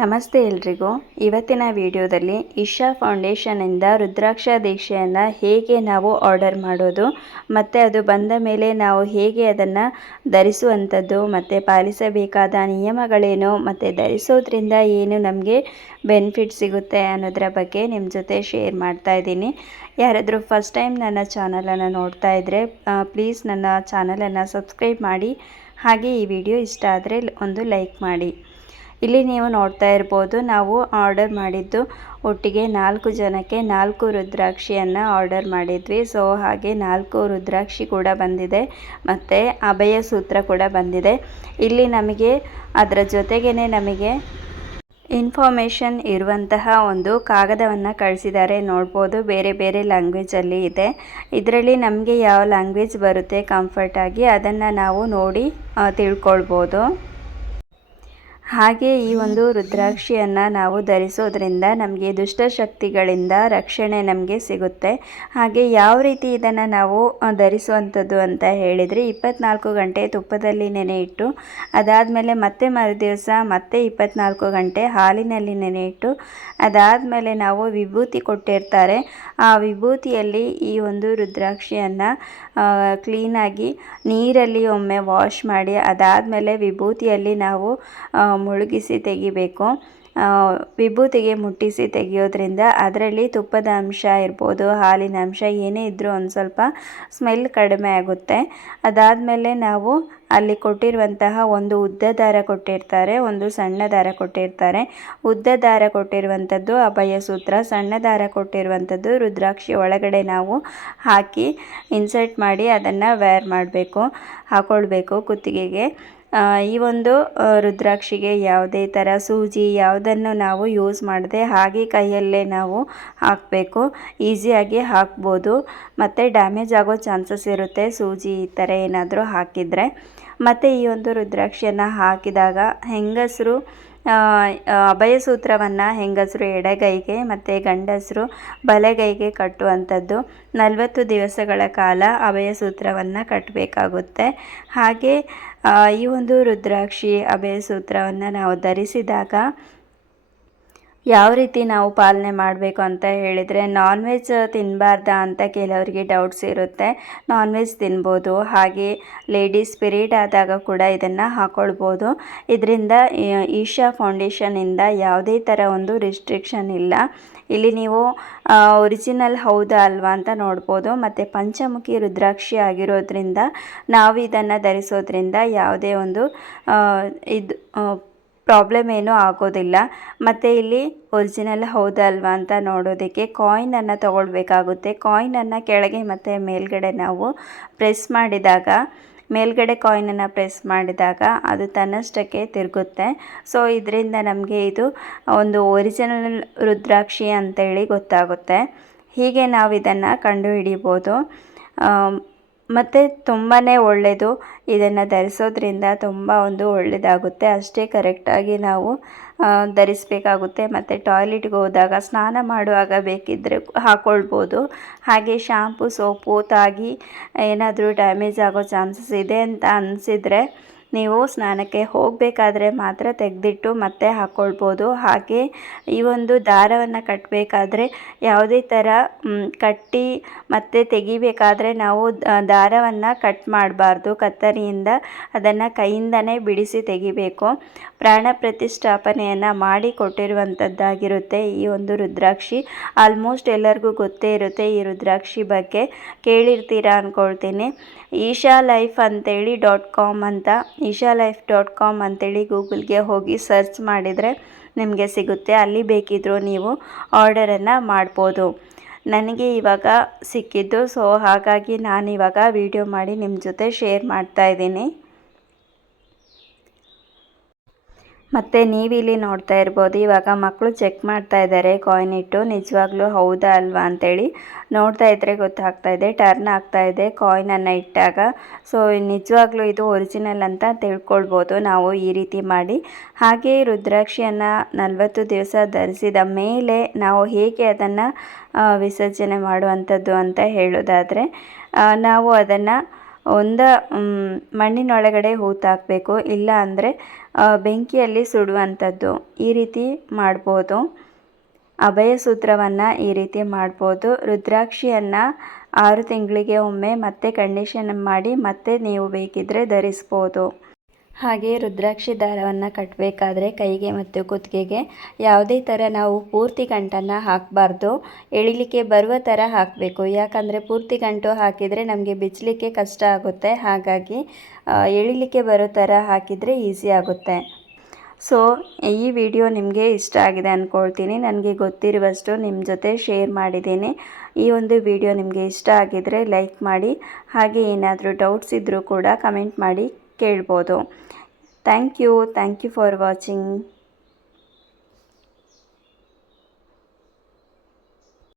ನಮಸ್ತೆ ಎಲ್ರಿಗೂ. ಇವತ್ತಿನ ವಿಡಿಯೋದಲ್ಲಿ ಇಶಾ ಫೌಂಡೇಶನಿಂದ ರುದ್ರಾಕ್ಷ ದೀಕ್ಷೆಯನ್ನು ಹೇಗೆ ನಾವು ಆರ್ಡರ್ ಮಾಡೋದು, ಮತ್ತು ಅದು ಬಂದ ಮೇಲೆ ನಾವು ಹೇಗೆ ಅದನ್ನು ಧರಿಸುವಂಥದ್ದು, ಮತ್ತು ಪಾಲಿಸಬೇಕಾದ ನಿಯಮಗಳೇನು, ಮತ್ತು ಧರಿಸೋದ್ರಿಂದ ಏನು ನಮಗೆ ಬೆನಿಫಿಟ್ ಸಿಗುತ್ತೆ ಅನ್ನೋದರ ಬಗ್ಗೆ ನಿಮ್ಮ ಜೊತೆ ಶೇರ್ ಮಾಡ್ತಾ ಇದ್ದೀನಿ. ಯಾರಾದರೂ ಫಸ್ಟ್ ಟೈಮ್ ನನ್ನ ಚಾನಲನ್ನು ನೋಡ್ತಾ ಇದ್ದರೆ ಪ್ಲೀಸ್ ನನ್ನ ಚಾನಲನ್ನು ಸಬ್ಸ್ಕ್ರೈಬ್ ಮಾಡಿ, ಹಾಗೆ ಈ ವಿಡಿಯೋ ಇಷ್ಟ ಆದರೆ ಒಂದು ಲೈಕ್ ಮಾಡಿ. ಇಲ್ಲಿ ನೀವು ನೋಡ್ತಾ ಇರ್ಬೋದು, ನಾವು ಆರ್ಡರ್ ಮಾಡಿದ್ದು ಒಟ್ಟಿಗೆ ನಾಲ್ಕು ಜನಕ್ಕೆ ನಾಲ್ಕು ರುದ್ರಾಕ್ಷಿಯನ್ನು ಆರ್ಡರ್ ಮಾಡಿದ್ವಿ. ಸೊ ಹಾಗೆ ನಾಲ್ಕು ರುದ್ರಾಕ್ಷಿ ಕೂಡ ಬಂದಿದೆ ಮತ್ತು ಅಭಯ ಸೂತ್ರ ಕೂಡ ಬಂದಿದೆ. ಇಲ್ಲಿ ನಮಗೆ, ಅದರ ಜೊತೆಗೇ ನಮಗೆ ಇನ್ಫಾರ್ಮೇಷನ್ ಇರುವಂತಹ ಒಂದು ಕಾಗದವನ್ನು ಕಳಿಸಿದ್ದಾರೆ. ನೋಡ್ಬೋದು, ಬೇರೆ ಬೇರೆ ಲ್ಯಾಂಗ್ವೇಜಲ್ಲಿ ಇದೆ. ಇದರಲ್ಲಿ ನಮಗೆ ಯಾವ ಲ್ಯಾಂಗ್ವೇಜ್ ಬರುತ್ತೆ ಕಂಫರ್ಟಾಗಿ ಅದನ್ನು ನಾವು ನೋಡಿ ತಿಳ್ಕೊಳ್ಬೋದು. ಹಾಗೆ ಈ ಒಂದು ರುದ್ರಾಕ್ಷಿಯನ್ನು ನಾವು ಧರಿಸೋದ್ರಿಂದ ನಮಗೆ ದುಷ್ಟಶಕ್ತಿಗಳಿಂದ ರಕ್ಷಣೆ ನಮಗೆ ಸಿಗುತ್ತೆ. ಹಾಗೆ ಯಾವ ರೀತಿ ಇದನ್ನು ನಾವು ಧರಿಸುವಂಥದ್ದು ಅಂತ ಹೇಳಿದರೆ ಇಪ್ಪತ್ನಾಲ್ಕು ಗಂಟೆ ತುಪ್ಪದಲ್ಲಿ ನೆನೆ ಇಟ್ಟು, ಅದಾದಮೇಲೆ ಮತ್ತೆ ಮರುದಿವಸ ಮತ್ತೆ ಇಪ್ಪತ್ನಾಲ್ಕು ಗಂಟೆ ಹಾಲಿನಲ್ಲಿ ನೆನೆ ಇಟ್ಟು, ಅದಾದಮೇಲೆ ನಾವು ವಿಭೂತಿ ಕೊಟ್ಟಿರ್ತಾರೆ. ಆ ವಿಭೂತಿಯಲ್ಲಿ ಈ ಒಂದು ರುದ್ರಾಕ್ಷಿಯನ್ನು ಕ್ಲೀನಾಗಿ ನೀರಲ್ಲಿ ಒಮ್ಮೆ ವಾಶ್ ಮಾಡಿ, ಅದಾದಮೇಲೆ ವಿಭೂತಿಯಲ್ಲಿ ನಾವು ಮುಳುಗಿಸಿ ತೆಗಿಬೇಕು. ವಿಭೂತಿಗೆ ಮುಟ್ಟಿಸಿ ತೆಗೆಯೋದ್ರಿಂದ ಅದರಲ್ಲಿ ತುಪ್ಪದ ಅಂಶ ಇರ್ಬೋದು, ಹಾಲಿನ ಅಂಶ ಏನೇ ಇದ್ದರೂ ಒಂದು ಸ್ವಲ್ಪ ಸ್ಮೆಲ್ ಕಡಿಮೆ ಆಗುತ್ತೆ. ಅದಾದಮೇಲೆ ನಾವು ಅಲ್ಲಿ ಕೊಟ್ಟಿರುವಂತಹ ಒಂದು ಉದ್ದ ದಾರ ಕೊಟ್ಟಿರ್ತಾರೆ, ಒಂದು ಸಣ್ಣ ದಾರ ಕೊಟ್ಟಿರ್ತಾರೆ. ಉದ್ದ ದಾರ ಕೊಟ್ಟಿರುವಂಥದ್ದು ಅಭಯ ಸೂತ್ರ, ಸಣ್ಣ ದಾರ ಕೊಟ್ಟಿರುವಂಥದ್ದು ರುದ್ರಾಕ್ಷಿ ಒಳಗಡೆ ನಾವು ಹಾಕಿ ಇನ್ಸರ್ಟ್ ಮಾಡಿ ಅದನ್ನು ವೇರ್ ಮಾಡಬೇಕು ಹಾಕ್ಕೊಳ್ಬೇಕು ಕುತ್ತಿಗೆಗೆ. ಈ ಒಂದು ರುದ್ರಾಕ್ಷಿಗೆ ಯಾವುದೇ ಥರ ಸೂಜಿ ಯಾವುದನ್ನು ನಾವು ಯೂಸ್ ಮಾಡದೆ ಹಾಗೆ ಕೈಯಲ್ಲೇ ನಾವು ಹಾಕಬೇಕು. ಈಸಿಯಾಗಿ ಹಾಕ್ಬೋದು. ಮತ್ತು ಡ್ಯಾಮೇಜ್ ಆಗೋ ಚಾನ್ಸಸ್ ಇರುತ್ತೆ ಸೂಜಿ ಈ ಥರ ಏನಾದರೂ ಹಾಕಿದರೆ. ಮತ್ತು ಈ ಒಂದು ರುದ್ರಾಕ್ಷಿಯನ್ನು ಹಾಕಿದಾಗ ಹೆಂಗಸರು ಅಭಯ ಸೂತ್ರವನ್ನು ಹೆಂಗಸರು ಎಡಗೈಗೆ ಮತ್ತು ಗಂಡಸರು ಬಲಗೈಗೆ ಕಟ್ಟುವಂಥದ್ದು. ನಲವತ್ತು ದಿವಸಗಳ ಕಾಲ ಅಭಯ ಸೂತ್ರವನ್ನು ಕಟ್ಟಬೇಕಾಗುತ್ತೆ ಹಾಗೆ ಈ ಒಂದು ರುದ್ರಾಕ್ಷಿ ಅಭಯ ಸೂತ್ರವನ್ನು ನಾವು ಧರಿಸಿದಾಗ ಯಾವ ರೀತಿ ನಾವು ಪಾಲನೆ ಮಾಡಬೇಕು ಅಂತ ಹೇಳಿದರೆ ನಾನ್ ವೆಜ್ ತಿನ್ನಬಾರ್ದಾ ಅಂತ ಕೆಲವರಿಗೆ ಡೌಟ್ಸ್ ಇರುತ್ತೆ. ನಾನ್ ವೆಜ್ ತಿನ್ಬೋದು, ಹಾಗೆ ಲೇಡೀಸ್ ಪಿರಿಯಡ್ ಆದಾಗ ಕೂಡ ಇದನ್ನು ಹಾಕ್ಕೊಳ್ಬೋದು ಇದರಿಂದ ಈಶಾ ಫೌಂಡೇಶನಿಂದ ಯಾವುದೇ ಥರ ಒಂದು ರಿಸ್ಟ್ರಿಕ್ಷನ್ ಇಲ್ಲ. ಇಲ್ಲಿ ನೀವು ಒರಿಜಿನಲ್ ಹೌದಾ ಅಲ್ವಾ ಅಂತ ನೋಡ್ಬೋದು. ಮತ್ತು ಪಂಚಮುಖಿ ರುದ್ರಾಕ್ಷಿ ಆಗಿರೋದ್ರಿಂದ ನಾವು ಇದನ್ನು ಧರಿಸೋದ್ರಿಂದ ಯಾವುದೇ ಒಂದು ಇದು ಪ್ರಾಬ್ಲಮ್ ಏನೂ ಆಗೋದಿಲ್ಲ. ಮತ್ತು ಇಲ್ಲಿ ಒರಿಜಿನಲ್ ಹೌದಲ್ವಾ ಅಂತ ನೋಡೋದಕ್ಕೆ ಕಾಯಿನನ್ನು ತಗೊಳ್ಬೇಕಾಗುತ್ತೆ. ಕಾಯಿನನ್ನು ಕೆಳಗೆ ಮತ್ತು ಮೇಲ್ಗಡೆ ನಾವು ಪ್ರೆಸ್ ಮಾಡಿದಾಗ, ಮೇಲ್ಗಡೆ ಕಾಯಿನನ್ನು ಪ್ರೆಸ್ ಮಾಡಿದಾಗ ಅದು ತನ್ನಷ್ಟಕ್ಕೆ ತಿರುಗುತ್ತೆ. ಸೊ ಇದರಿಂದ ನಮಗೆ ಇದು ಒಂದು ಒರಿಜಿನಲ್ ರುದ್ರಾಕ್ಷಿ ಅಂತೇಳಿ ಗೊತ್ತಾಗುತ್ತೆ. ಹೀಗೆ ನಾವು ಇದನ್ನು ಕಂಡುಹಿಡಿಬೋದು ಮತ್ತು ತುಂಬಾ ಒಳ್ಳೆಯದು ಇದನ್ನು ಧರಿಸೋದ್ರಿಂದ ತುಂಬ ಒಂದು ಒಳ್ಳೆಯದಾಗುತ್ತೆ ಅಷ್ಟೇ ಕರೆಕ್ಟಾಗಿ ನಾವು ಧರಿಸಬೇಕಾಗುತ್ತೆ. ಮತ್ತು ಟಾಯ್ಲೆಟ್ಗೆ ಹೋದಾಗ ಸ್ನಾನ ಮಾಡುವಾಗ ಬೇಕಿದ್ದರೆ ಹಾಕ್ಕೊಳ್ಬೋದು ಹಾಗೆ ಶಾಂಪು ಸೋಪು ತಾಗಿ ಏನಾದರೂ ಡ್ಯಾಮೇಜ್ ಆಗೋ ಚಾನ್ಸಸ್ ಇದೆ ಅಂತ ಅನಿಸಿದರೆ ನೀವು ಸ್ನಾನಕ್ಕೆ ಹೋಗಬೇಕಾದ್ರೆ ಮಾತ್ರ ತೆಗೆದಿಟ್ಟು ಮತ್ತೆ ಹಾಕ್ಕೊಳ್ಬೋದು ಹಾಗೆ ಈ ಒಂದು ದಾರವನ್ನು ಕಟ್ಟಬೇಕಾದ್ರೆ ಯಾವುದೇ ಥರ ಕಟ್ಟಿ ಮತ್ತೆ ತೆಗಿಬೇಕಾದ್ರೆ ನಾವು ದಾರವನ್ನು ಕಟ್ ಮಾಡಬಾರ್ದು. ಕತ್ತರಿಯಿಂದ ಅದನ್ನು ಕೈಯಿಂದನೇ ಬಿಡಿಸಿ ತೆಗಿಬೇಕು. ಪ್ರಾಣ ಪ್ರತಿಷ್ಠಾಪನೆಯನ್ನು ಮಾಡಿ ಕೊಟ್ಟಿರುವಂಥದ್ದಾಗಿರುತ್ತೆ ಈ ಒಂದು ರುದ್ರಾಕ್ಷಿ. ಆಲ್ಮೋಸ್ಟ್ ಎಲ್ಲರಿಗೂ ಗೊತ್ತೇ ಇರುತ್ತೆ ಈ ರುದ್ರಾಕ್ಷಿ ಬಗ್ಗೆ. ಕೇಳಿರ್ತೀರಾ ಅಂದ್ಕೊಳ್ತೀನಿ ಈಶಾ ಲೈಫ್ ಅಂತೇಳಿ ಡಾಟ್ ಕಾಮ್ ಅಂತ ಈಶಾ ಲೈಫ್ ಡಾಟ್ ಕಾಮ್ ಅಂತೇಳಿ ಗೂಗಲ್ಗೆ ಹೋಗಿ ಸರ್ಚ್ ಮಾಡಿದರೆ ನಿಮಗೆ ಸಿಗುತ್ತೆ. ಅಲ್ಲಿ ಬೇಕಿದ್ದರೂ ನೀವು ಆರ್ಡರನ್ನು ಮಾಡ್ಬೋದು. ನನಗೆ ಇವಾಗ ಸಿಕ್ಕಿದ್ದು, ಸೊ ಹಾಗಾಗಿ ನಾನಿವಾಗ ವಿಡಿಯೋ ಮಾಡಿ ನಿಮ್ಮ ಜೊತೆ ಶೇರ್ ಮಾಡ್ತಾ ಇದ್ದೀನಿ. ಮತ್ತು ನೀವಿಲ್ಲಿ ನೋಡ್ತಾ ಇರ್ಬೋದು, ಇವಾಗ ಮಕ್ಕಳು ಚೆಕ್ ಮಾಡ್ತಾ ಇದ್ದಾರೆ ಕಾಯಿನ್ ಇಟ್ಟು. ನಿಜವಾಗ್ಲೂ ಹೌದಾ ಅಲ್ವಾ ಅಂತೇಳಿ ನೋಡ್ತಾ ಇದ್ದರೆ ಗೊತ್ತಾಗ್ತಾ ಇದೆ ಟರ್ನ್ ಆಗ್ತಾ ಇದೆ ಕಾಯಿನನ್ನು ಇಟ್ಟಾಗ. ಸೊ ನಿಜವಾಗ್ಲೂ ಇದು ಒರಿಜಿನಲ್ ಅಂತ ತಿಳ್ಕೊಳ್ಬೋದು ನಾವು ಈ ರೀತಿ ಮಾಡಿ. ಹಾಗೆ ರುದ್ರಾಕ್ಷಿಯನ್ನು ನಲವತ್ತು ದಿವಸ ಧರಿಸಿದ ಮೇಲೆ ನಾವು ಹೇಗೆ ಅದನ್ನು ವಿಸರ್ಜನೆ ಮಾಡುವಂಥದ್ದು ಅಂತ ಹೇಳೋದಾದರೆ ನಾವು ಅದನ್ನು ಒಂದ ಮಣ್ಣಿನೊಳಗಡೆ ಹೂತಾಕಬೇಕು ಇಲ್ಲ ಅಂದರೆ ಬೆಂಕಿಯಲ್ಲಿ ಸುಡುವಂಥದ್ದು ಈ ರೀತಿ ಮಾಡ್ಬೋದು. ಅಭಯ ಸೂತ್ರವನ್ನು ಈ ರೀತಿ ಮಾಡ್ಬೋದು. ರುದ್ರಾಕ್ಷಿಯನ್ನು ಆರು ತಿಂಗಳಿಗೆ ಒಮ್ಮೆ ಮತ್ತೆ ಕಂಡೀಷನ್ ಮಾಡಿ ಮತ್ತೆ ನೀವು ಬೇಕಿದ್ದರೆ ಧರಿಸ್ಬೋದು. ಹಾಗೆ ರುದ್ರಾಕ್ಷಿ ದಾರವನ್ನು ಕಟ್ಟಬೇಕಾದ್ರೆ ಕೈಗೆ ಮತ್ತು ಕುತ್ತಿಗೆಗೆ ಯಾವುದೇ ಥರ ನಾವು ಪೂರ್ತಿ ಗಂಟನ್ನು ಹಾಕಬಾರ್ದು. ಎಳಿಲಿಕ್ಕೆ ಬರುವ ಥರ ಹಾಕಬೇಕು. ಯಾಕಂದರೆ ಪೂರ್ತಿ ಗಂಟು ಹಾಕಿದರೆ ನಮಗೆ ಬಿಚ್ಚಲಿಕ್ಕೆ ಕಷ್ಟ ಆಗುತ್ತೆ. ಹಾಗಾಗಿ ಎಳಿಲಿಕ್ಕೆ ಬರೋ ಥರ ಹಾಕಿದರೆ ಈಸಿ ಆಗುತ್ತೆ. ಸೊ, ಈ ವಿಡಿಯೋ ನಿಮಗೆ ಇಷ್ಟ ಆಗಿದೆ ಅಂದ್ಕೊಳ್ತೀನಿ ನನಗೆ ಗೊತ್ತಿರುವಷ್ಟು ನಿಮ್ಮ ಜೊತೆ ಶೇರ್ ಮಾಡಿದ್ದೀನಿ. ಈ ಒಂದು ವಿಡಿಯೋ ನಿಮಗೆ ಇಷ್ಟ ಆಗಿದರೆ ಲೈಕ್ ಮಾಡಿ, ಹಾಗೆ ಏನಾದರೂ ಡೌಟ್ಸ್ ಇದ್ದರೂ ಕೂಡ ಕಮೆಂಟ್ ಮಾಡಿ. ಕೇಳ್ಬೋದು. Thank you thank you for watching